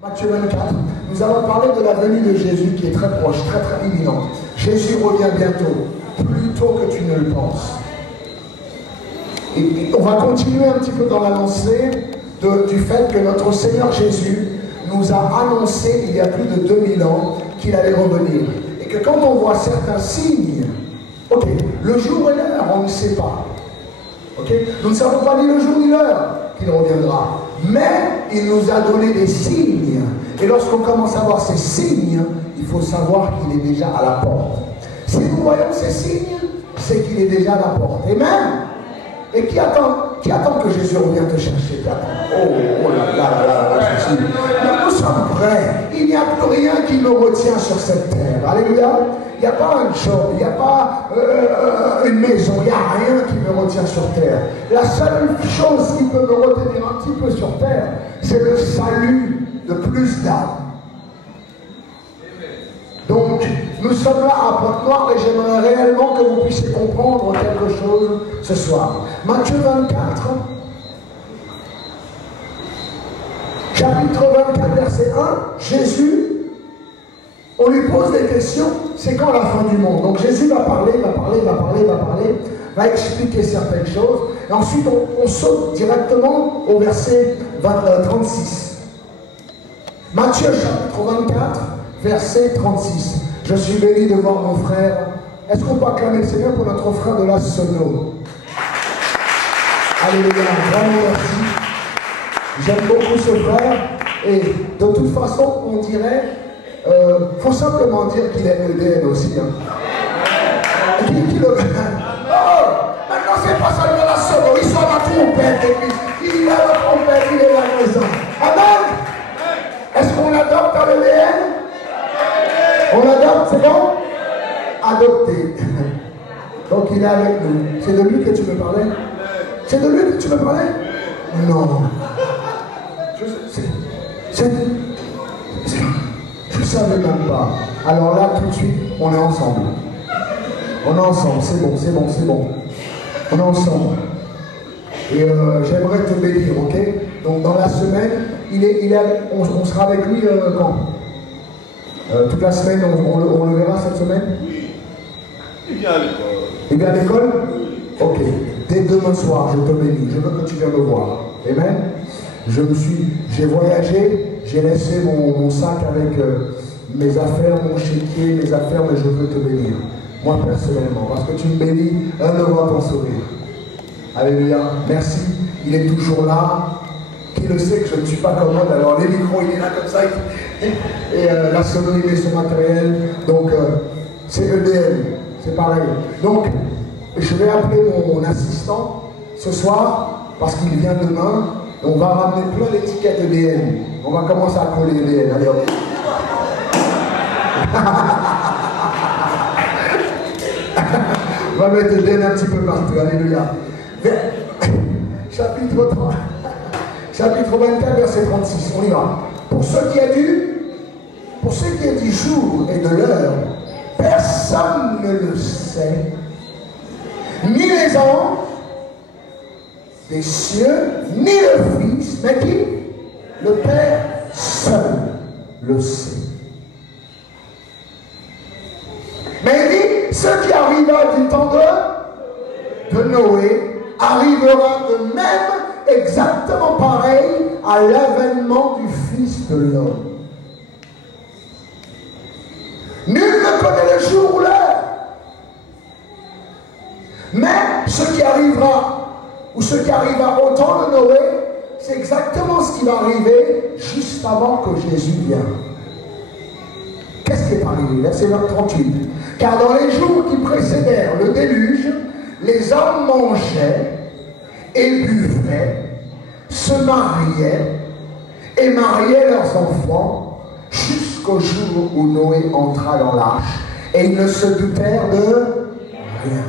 Matthieu 24, nous allons parler de la venue de Jésus qui est très proche, très très imminente. Jésus revient bientôt, plus tôt que tu ne le penses. Et on va continuer un petit peu dans la lancée du fait que notre Seigneur Jésus nous a annoncé il y a plus de 2000 ans qu'il allait revenir. Et que quand on voit certains signes, ok, le jour et l'heure, on ne sait pas. Ok, nous ne savons pas ni le jour ni l'heure qu'il reviendra. Mais il nous a donné des signes. Et lorsqu'on commence à voir ces signes, il faut savoir qu'il est déjà à la porte. Si nous voyons ces signes, c'est qu'il est déjà à la porte. Amen. Et qui attend que Jésus revienne te chercher? Oh là, Jésus. Nous sommes prêts. Il n'y a plus rien qui me retient sur cette terre. Alléluia. Il n'y a pas un job, il n'y a pas une maison, il n'y a rien qui me retient sur terre. La seule chose qui peut me retenir un petit peu sur terre, c'est le salut de plus d'âmes. Donc, nous sommes là à Pointe-Noire et j'aimerais réellement que vous puissiez comprendre quelque chose ce soir. Matthieu 24, chapitre 24, verset 1, Jésus, on lui pose des questions, c'est quand la fin du monde? Donc Jésus va parler, va expliquer certaines choses, et ensuite on saute directement au verset 36. Matthieu chapitre 24, verset 36. Je suis béni de voir mon frère. Est-ce qu'on peut acclamer le Seigneur pour notre frère de la Sono? Alléluia, vraiment merci. J'aime beaucoup ce frère, et de toute façon, on dirait, faut simplement dire qu'il est EDN aussi. Hein. Oh, maintenant c'est pas seulement la Sono, ils sont la trompette, et puis il est la trompette, il est la maison. Amen. Est-ce qu'on adopte à l'EDN? On adopte, c'est bon? Adopté. Donc il est avec nous. C'est de lui que tu me parlais? C'est de lui que tu me parlais? Non. Je ne savais même pas. Alors là, tout de suite, on est ensemble. On est ensemble, c'est bon. On est ensemble. Et j'aimerais te bénir, ok? Donc dans la semaine, on sera avec lui quand? Toute la semaine, on le verra cette semaine? Oui. Il vient à l'école. Il vient à l'école? Ok. Dès demain soir, je te bénis. Je veux que tu viennes me voir. Amen. J'ai voyagé, j'ai laissé mon sac avec mes affaires, mon chéquier, mes affaires, mais je veux te bénir. Moi personnellement, parce que tu me bénis, un voit ton sourire. Alléluia. Merci. Il est toujours là. Qui le sait que je ne suis pas commode, alors les micros, il est là comme ça. Et la Sono, il met son matériel. Donc, c'est EDM. C'est pareil. Donc, je vais appeler mon assistant ce soir, parce qu'il vient demain. On va ramener plein d'étiquettes EDN. On va commencer à coller EDN. Allez, hop. On va mettre EDN un petit peu partout. Alléluia. Chapitre 3. Chapitre 24, verset 36. On y va. Pour ce qui est du jour et de l'heure, personne ne le sait, ni les anges des cieux, ni le Fils, mais qui? Le Père seul le sait. Mais il dit, ce qui arriva du temps de Noé arrivera de même exactement pareil à l'avènement du Fils de l'homme. Nul ne connaît le jour ou l'heure. Mais ce qui arrivera, ou ce qui arriva au temps de Noé, c'est exactement ce qui va arriver juste avant que Jésus vienne. Qu'est-ce qui est arrivé? Verset 38. Car dans les jours qui précédèrent le déluge, les hommes mangeaient et buvaient, se mariaient et mariaient leurs enfants jusqu'au jour où Noé entra dans l'arche. Et ils ne se doutèrent de rien.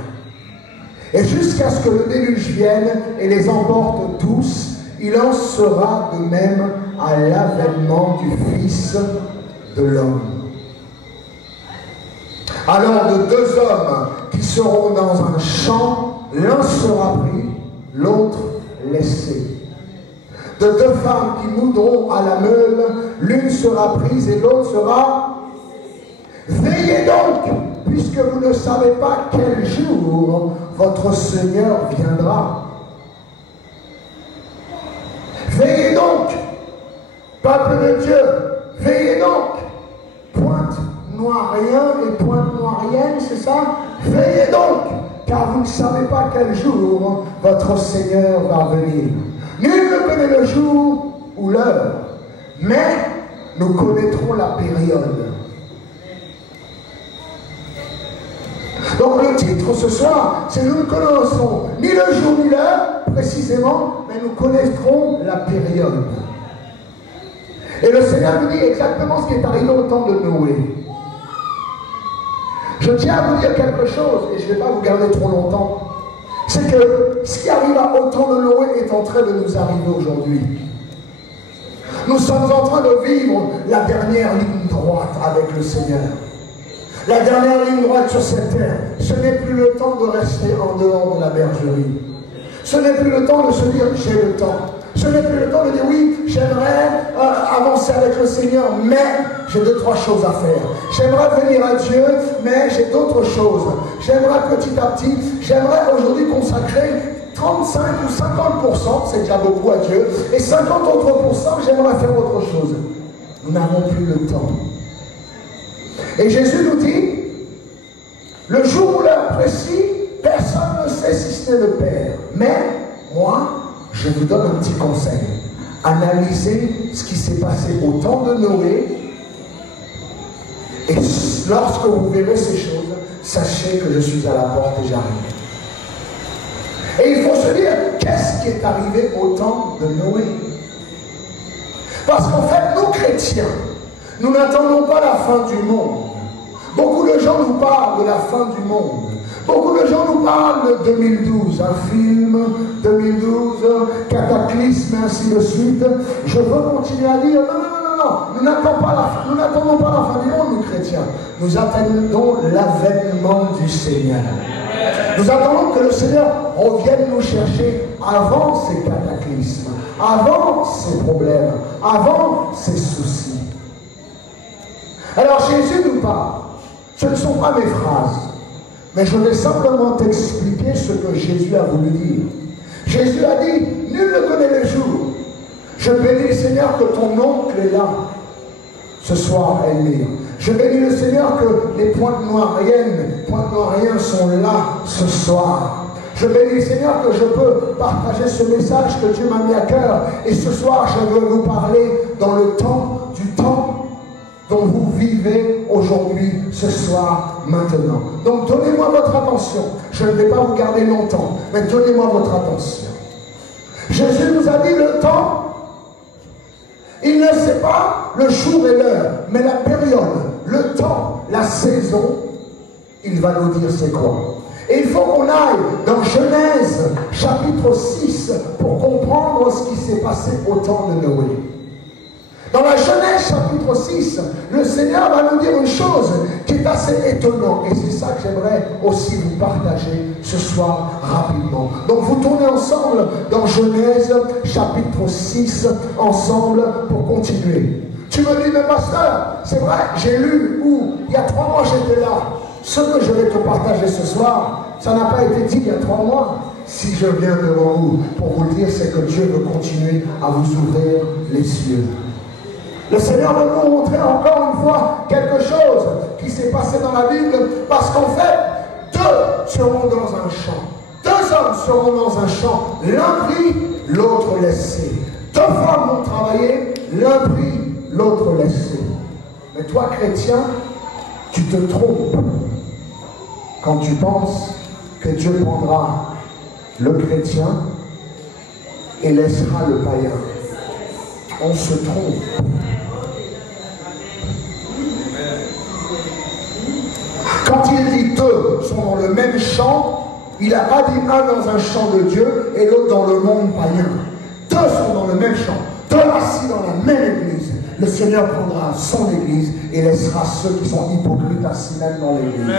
Et jusqu'à ce que le déluge vienne et les emporte tous, il en sera de même à l'avènement du Fils de l'homme. Alors de deux hommes qui seront dans un champ, l'un sera pris, l'autre laissé. De deux femmes qui moudront à la meule, l'une sera prise et l'autre sera... Veillez donc, puisque vous ne savez pas quel jour votre Seigneur viendra. Veillez donc, peuple de Dieu, veillez donc. Pointe noirien et pointe noirienne, c'est ça? Veillez donc, car vous ne savez pas quel jour votre Seigneur va venir. Nul ne connaît le jour ou l'heure, mais nous connaîtrons la période. Donc le titre ce soir, c'est nous ne connaissons ni le jour ni l'heure précisément, mais nous connaîtrons la période. Et le Seigneur nous dit exactement ce qui est arrivé au temps de Noé. Je tiens à vous dire quelque chose, et je ne vais pas vous garder trop longtemps. C'est que ce qui arrive au temps de Noé est en train de nous arriver aujourd'hui. Nous sommes en train de vivre la dernière ligne droite avec le Seigneur. La dernière ligne droite sur cette terre. Ce n'est plus le temps de rester en dehors de la bergerie. Ce n'est plus le temps de se dire j'ai le temps. Ce n'est plus le temps de dire oui, j'aimerais avancer avec le Seigneur, mais j'ai 2-3 choses à faire. J'aimerais venir à Dieu, mais j'ai d'autres choses. J'aimerais petit à petit, j'aimerais aujourd'hui consacrer 35 ou 50%, c'est déjà beaucoup à Dieu, et 50 autres pourcents, j'aimerais faire autre chose. Nous n'avons plus le temps. Et Jésus nous dit, le jour ou l'heure précis, personne ne sait si ce n'est le Père. Mais moi, je vous donne un petit conseil. Analysez ce qui s'est passé au temps de Noé. Et lorsque vous verrez ces choses, sachez que je suis à la porte et j'arrive. Et il faut se dire, qu'est-ce qui est arrivé au temps de Noé? Parce qu'en fait, nous chrétiens, nous n'attendons pas la fin du monde. Beaucoup de gens nous parlent de la fin du monde. Beaucoup de gens nous parlent de 2012, un film, 2012, cataclysme, et ainsi de suite. Je veux continuer à dire, non, nous n'attendons pas la fin du monde, nous chrétiens. Nous attendons l'avènement du Seigneur. Nous attendons que le Seigneur revienne nous chercher avant ces cataclysmes, avant ces problèmes, avant ces soucis. Alors Jésus nous parle. Ce ne sont pas mes phrases, mais je vais simplement t'expliquer ce que Jésus a voulu dire. Jésus a dit, nul ne connaît le jour. Je bénis le Seigneur que ton oncle est là. Ce soir, Elmire. Je bénis le Seigneur que les pointes noiriens sont là ce soir. Je bénis le Seigneur que je peux partager ce message que Dieu m'a mis à cœur. Et ce soir, je veux vous parler dans le temps du temps dont vous vivez aujourd'hui, ce soir, maintenant. Donc donnez-moi votre attention. Je ne vais pas vous garder longtemps, mais donnez-moi votre attention. Jésus nous a dit le temps, il ne sait pas le jour et l'heure, mais la période, le temps, la saison, il va nous dire c'est quoi. Et il faut qu'on aille dans Genèse, chapitre 6, pour comprendre ce qui s'est passé au temps de Noé. Dans la Genèse chapitre 6, le Seigneur va nous dire une chose qui est assez étonnante. Et c'est ça que j'aimerais aussi vous partager ce soir rapidement. Donc vous tournez ensemble dans Genèse chapitre 6, ensemble pour continuer. Tu me dis, mais pasteur, c'est vrai, j'ai lu où il y a 3 mois j'étais là. Ce que je vais te partager ce soir, ça n'a pas été dit il y a 3 mois. Si je viens devant vous pour vous le dire, c'est que Dieu veut continuer à vous ouvrir les yeux. Le Seigneur veut nous montrer encore une fois quelque chose qui s'est passé dans la Bible, parce qu'en fait, 2 seront dans un champ. 2 hommes seront dans un champ, l'un pris, l'autre laissé. 2 femmes vont travailler, l'un pris, l'autre laissé. Mais toi, chrétien, tu te trompes quand tu penses que Dieu prendra le chrétien et laissera le païen. On se trompe. Quand il dit 2 sont dans le même champ, il n'a pas dit un dans un champ de Dieu et l'autre dans le monde païen. 2 sont dans le même champ, 2 assis dans la même église. Le Seigneur prendra son église et laissera ceux qui sont hypocrites assis même dans l'église.